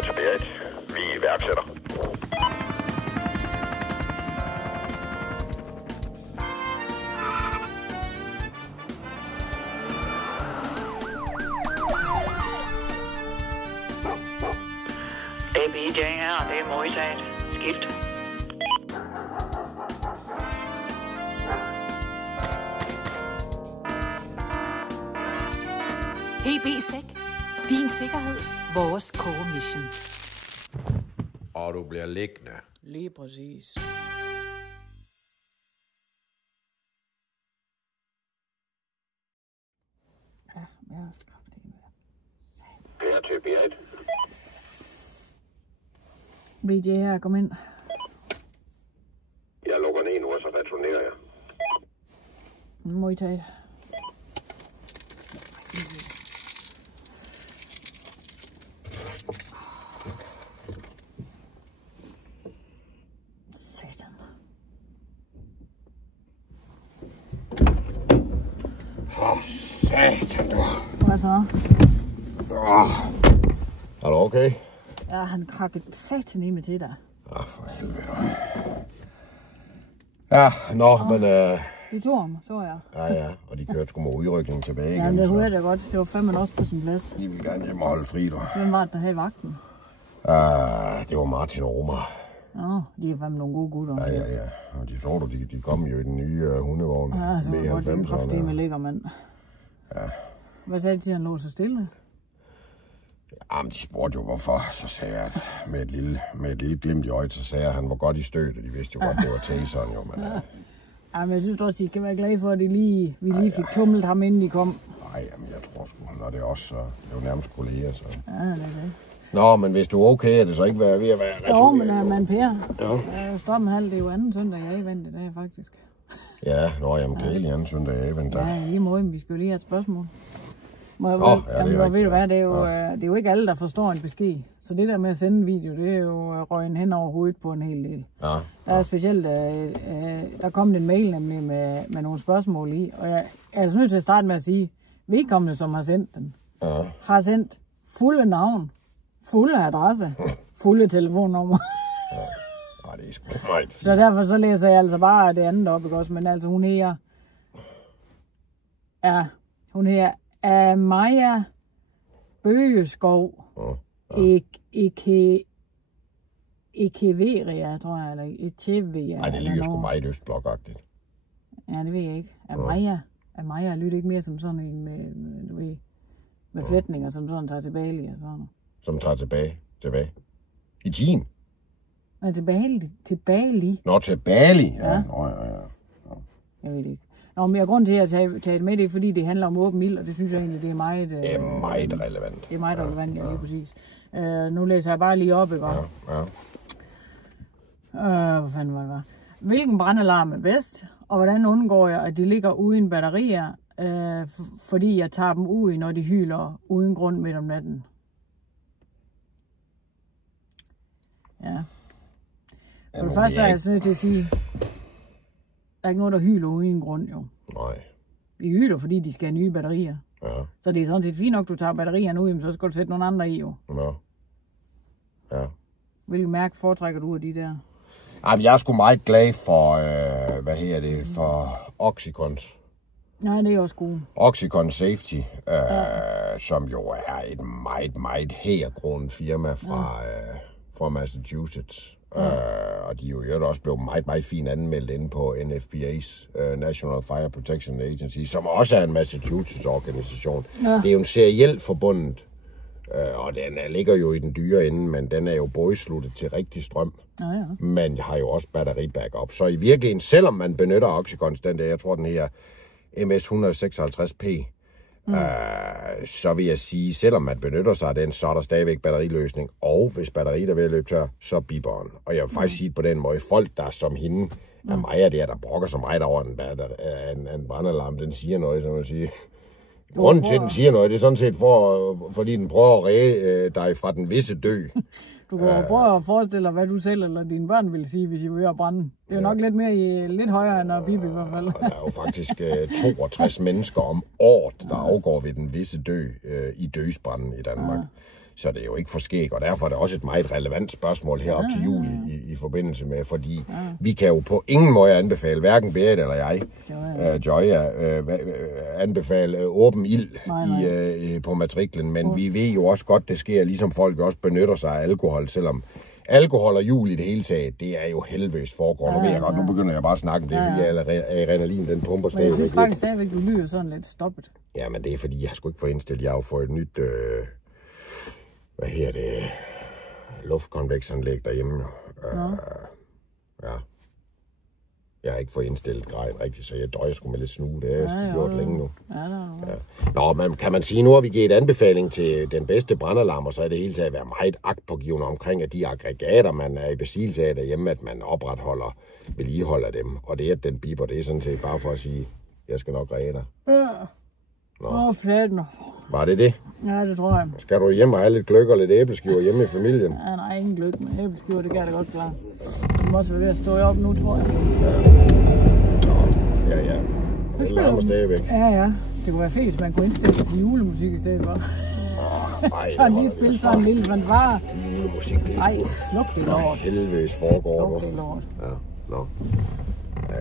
Beat til Beat. Vi iværksætter. Det er BJ her, det er modtaget. Skift. EB-SEC. Din sikkerhed. Vores core mission. Og du bliver liggende. Lige præcis. Ja, jeg er kraftig med. Beat til Beat. BJ her, kom ind. Jeg lukker ned nu, og så returnerer jeg. Modtaget. Satan. Satan, du. Hvad så? Er du okay? Ja, han krakket satan i med til dig. For helvede. Ja, men... De tog ham, så jeg. Ja, og de kørte sgu med udrykning tilbage igen. Ja, det hørte jeg godt. Det var fandme også på sin plads. De ville gerne hjem og holde fri, du. Hvem var det, der havde vagten? Det var Martin og Omar. Nå, de er fandme nogle gode gutter. Ja. Og de så du, de kom jo i den nye hundevogn. Ja, så var det godt, det er kraftigt med lækker mand. Ja. Hvad sagde de til, han lå så stille? Jamen, de spurgte jo hvorfor, så sagde jeg, at med et lille glimt i øjet, så sagde jeg, at han var godt i støt, og de vidste jo godt, det var taseren jo, men... Ja, men jeg synes også, de skal være glade for, at vi lige fik tumlet ham, inden de kom. Nej, jamen, jeg tror sgu, når det er også, så det er jo nærmest kolleger, så... Ja, det er det. Nå, men hvis du er okay, er det så ikke ved at være Jo, men er man Per? Ja. Stormhal, det er jo anden søndag, jeg er i vent i dag, faktisk. Ja, jamen, glædelig anden søndag, jeg er i vent der. Ja, lige måde, men vi skal jo lige have et spørgsmål. Ved du hvad, det er jo ikke alle, der forstår en besked. Så det der med at sende en video, det er jo røgen hen over hovedet på en hel del. Ja. Der er specielt, der kom en mail nemlig med nogle spørgsmål i, og jeg er nødt til at starte med at sige, vedkommende, som har sendt den, har sendt fulde navn, fulde adresse, fulde telefonnummer. Ja, det er sgu meget. Så derfor så læser jeg altså bare det andet op, ikke også? Men altså, hun hedder Maja Bøgeskov Echeveria, tror jeg, eller Echeveria. Nej, det ligger sgu meget østblokagtigt. Ja, det ved jeg ikke. Maja lytter ikke mere som sådan en med, du ved, med flætninger, som sådan tager til Bali og sådan noget. Som tager tilbage? I tiden? Nej, til Bali. Nå, til Bali? Ja. Nå. Jeg ved det ikke. Nå, men jeg grund til at tage det med, det er, fordi det handler om åben ild, og det synes jeg egentlig, det er meget... Det er meget relevant. Det er meget relevant, ja, lige præcis. Nu læser jeg bare lige op, ikke? Ja. Hvad fanden var det? Hvilken brandalarm er bedst, og hvordan undgår jeg, at de ligger uden batterier, fordi jeg tager dem ud, når de hyler uden grund midt om natten? Ja. For det første er jeg nødt til at sige, der er ikke noget, der hyler uden grund, jo. Nej. Vi hyler, fordi de skal have nye batterier. Ja. Så det er sådan set fint nok, du tager batterierne ud, men så skal du sætte nogle andre i, jo. Ja. Hvilket mærke foretrækker du af de der? Jamen, jeg er sgu meget glad for, for Oxycons. Nej, det er også god. Oxycon Safety, som jo er et meget, meget hergrunden firma fra Massachusetts. Og de er jo også blevet meget, meget fint anmeldt inde på NFPA's National Fire Protection Agency, som også er en Massachusetts-organisation. Ja. Det er jo en serielt forbundet, og den ligger jo i den dyre ende, men den er jo bådsluttet til rigtig strøm. Ja. Men har jo også batteri-backup. Så i virkeligheden, selvom man benytter Oxycons, den der, jeg tror den her MS156P, så vil jeg sige, selvom man benytter sig af den, så er der stadigvæk batteriløsning. Og hvis batteriet er ved at løbe tør, så biberen. Og jeg vil faktisk sige på den måde, folk der som hende, af mig der brokker så meget over en brandalarm, den siger noget, som man siger. Grunden til, at den siger noget, det er sådan set fordi den prøver at redde dig fra den visse dø. Du kan prøve at forestille dig, hvad du selv eller dine børn vil sige, hvis I vil brænde. Det er jo nok lidt højere end at bibe i hvert fald. Der er jo faktisk 62 mennesker om året, der afgår ved den visse dø i dødsbranden i Danmark. Så det er jo ikke for skæg, og derfor er det også et meget relevant spørgsmål herop til jul i forbindelse med, fordi vi kan jo på ingen måde anbefale, hverken Berit eller jeg, Joya, anbefale åben ild på matriklen, men vi ved jo også godt, det sker, ligesom folk også benytter sig af alkohol, selvom alkohol og jul i det hele taget, det er jo helvøst foregår. Nu ved jeg godt, nu begynder jeg bare at snakke om det, fordi adrenalin, den pumper stadigvæk. Men jeg synes faktisk stadigvæk, du lyder sådan lidt stoppet. Ja, men det er fordi, jeg skulle ikke få indstillet. Jeg har jo fået et nyt, hvad hedder det, luftkonveksanlæg derhjemme. Ja. Jeg har ikke fået indstillet grejen rigtigt, så jeg døjer sgu med lidt snue. Det har jeg gjort længe nu. Nå, men kan man sige, nu har vi givet anbefaling til den bedste brandalarm, og så er det hele taget været meget agtpågivende omkring, at de aggregater, man er i besiddelse af derhjemme, at man opretholder, vedligeholder dem. Og det, at den biber, det er sådan set bare for at sige, jeg skal nok redde dig. Fedt. Var det det? Ja, det tror jeg. Skal du hjem og have lidt gløgg og lidt æbleskiver hjemme i familien? Ja, nej, ingen gløgg med æbleskiver, det kan jeg da godt klare. Du må også være ved at stå op nu, tror jeg. Ja. Det larmer stadigvæk. Ja. Det kunne være fedt, hvis man kunne indstille sig til julemusik i stedet for. Så lige spille sådan en lille fanfare. Julemusik, det er nej, sluk det lort. Helvedes foregår. Sluk det lort. Ja, nå. Ja.